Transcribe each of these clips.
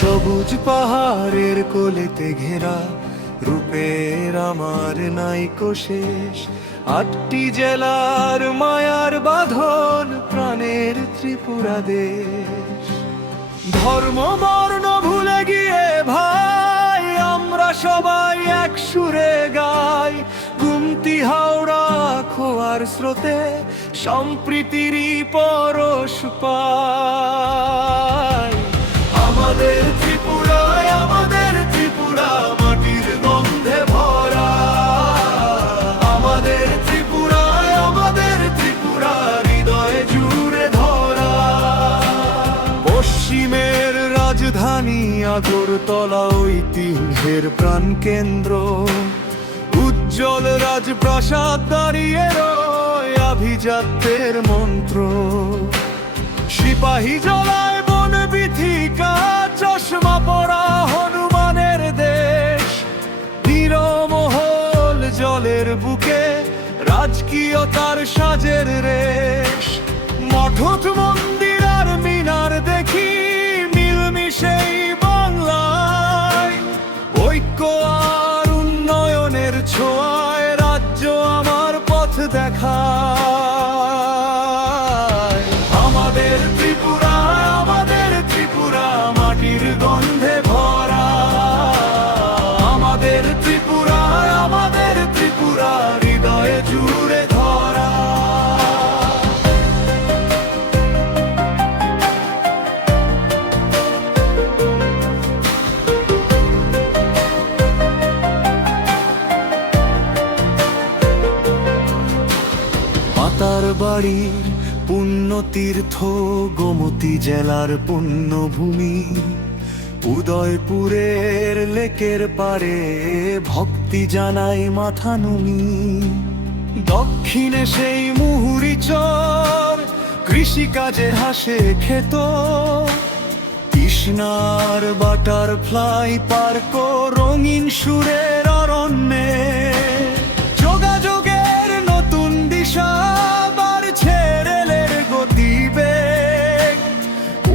সবুজ পাহাড়ের কোলেতে ঘেরা রূপের আমার নাইকো শেষ। 8টি জেলার মায়ার বাঁধন প্রাণের ত্রিপুরা দেশ। ধর্ম বর্ণ ভুলে গিয়ে ভাই আমরা সবাই এক সুরে গাই। গুমতি হাওড়া খোয়ার স্রোতে সম্প্রীতিরই পরশ পাই। আমাদের ত্রিপুরায় আমাদের ত্রিপুরা মাটির গন্ধে ভরা। আমাদের ত্রিপুরায় আমাদের ত্রিপুরা হৃদয়ে জুড়ে ধরা। পশ্চিমের রাজধানী আগরতলা ঐতিহ্যের প্রাণকেন্দ্র। উজ্জ্বল রাজপ্রাসাদ দাঁড়িয়ে রয় আভিজাত্যের মন্ত্র। সিপাহী জলায় বন বিথিকা চশমা পরা হনুমানের দেশ। নিরমহল জলের বুকে রাজকীয়তার সাজের রেশ। মঠত মন্দির আর মিনার দেখি মিলমিশেই বাংলায়। ঐক্য আর উন্নয়নের ছোঁয়ায় রাজ্য আমার পথ দেখায়। আমাদের ত্রিপুরায় আমাদের ত্রিপুরা মাটির গন্ধে ভরা। আমাদের ত্রিপুরায় আমাদের ত্রিপুরা হৃদয়ে জুড়ে ধরা। মাতার বাড়ির পুণ্যতীর্থ গোমতী জেলার পুণ্যভূমি। উদয়পুরের লেকের পারে ভক্তি জানাই মাথা নুনি। দক্ষিণে সেই মুহুরী চর কৃষিকাজে হাসে খেত। কৃষ্ণার বাটারফ্লাই পার্ক রঙিন সুরের অরণ্যে। যোগাযোগের নতুন দিশা বাড়ছে রেলের গতিবেগ।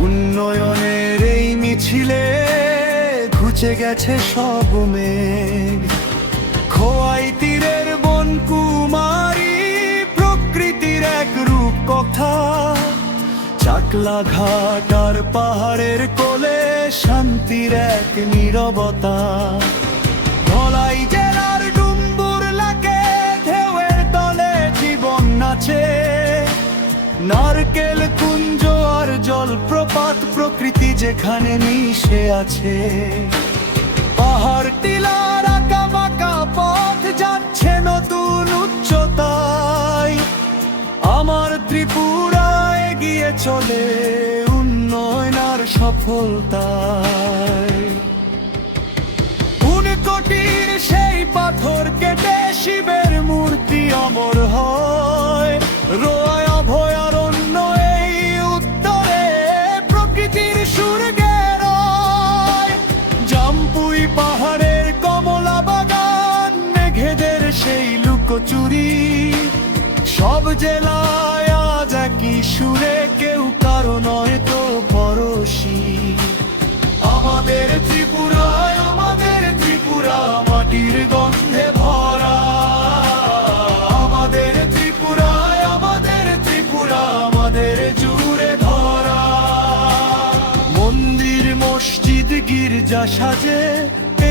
উন্নয়নের এই মিছিলে ঘুচে গেছে সব মেঘ। খোয়াই তীরের বনকুমারী প্রকৃতির এক রূপ কথা। চাকলা ঘাট আর পাহাড়ের কোলে শান্তির এক নীরবতা। ধলাই জেলার ডুম্বুর লাগে ঢেউয়ের তলে জীবন নাচে। নারকেল কুঞ্জ আর জলপ্রপাত প্রকৃতি যেখানে মিশে আছে। পাহাড় টিলার আঁকা বাঁকা পথ যাচ্ছে নতুন উচ্চতায়। আমার ত্রিপুরা এগিয়ে চলে উন্নয়ন আর সফলতায়। ঊনকোটির সেই পাথর কেটে শিবের মূর্তি অমর হয়। রোয় অভয়ারণ্য এই উত্তরে প্রকৃতির সুর গেরয়। জাম্পুই পাহাড়ের কমলা বাগান মেঘেদের সেই লুকোচুরি। সব জেলায় আজ একই সুরে কেউ কারো নয় তো পড়শি। আমাদের ত্রিপুরায় আমাদের ত্রিপুরা মাটির গন্ধে ভরা। আমাদের ত্রিপুরায় আমাদের ত্রিপুরা আমাদের জুড়ে ধরা। মন্দির মসজিদ গির্জা সাজে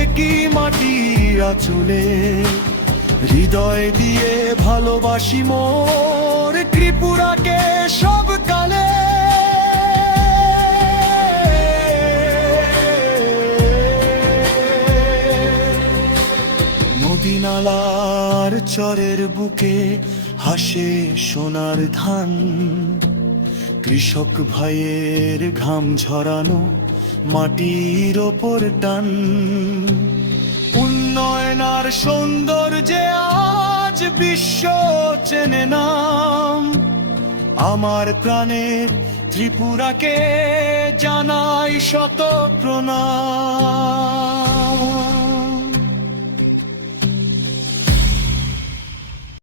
একই মাটির আঁচলে। হৃদয় দিয়ে ভালোবাসি মোর ত্রিপুরাকে সব কালে। নদী নালার চরের বুকে হাসে সোনার ধান। কৃষক ভাইয়ের ঘাম ঝরানো মাটির ওপর টান। উন্নয়ন আর সৌন্দর্যে আজ বিশ্ব চেনে নাম। আমার প্রাণের ত্রিপুরাকে জানাই শত প্রণাম।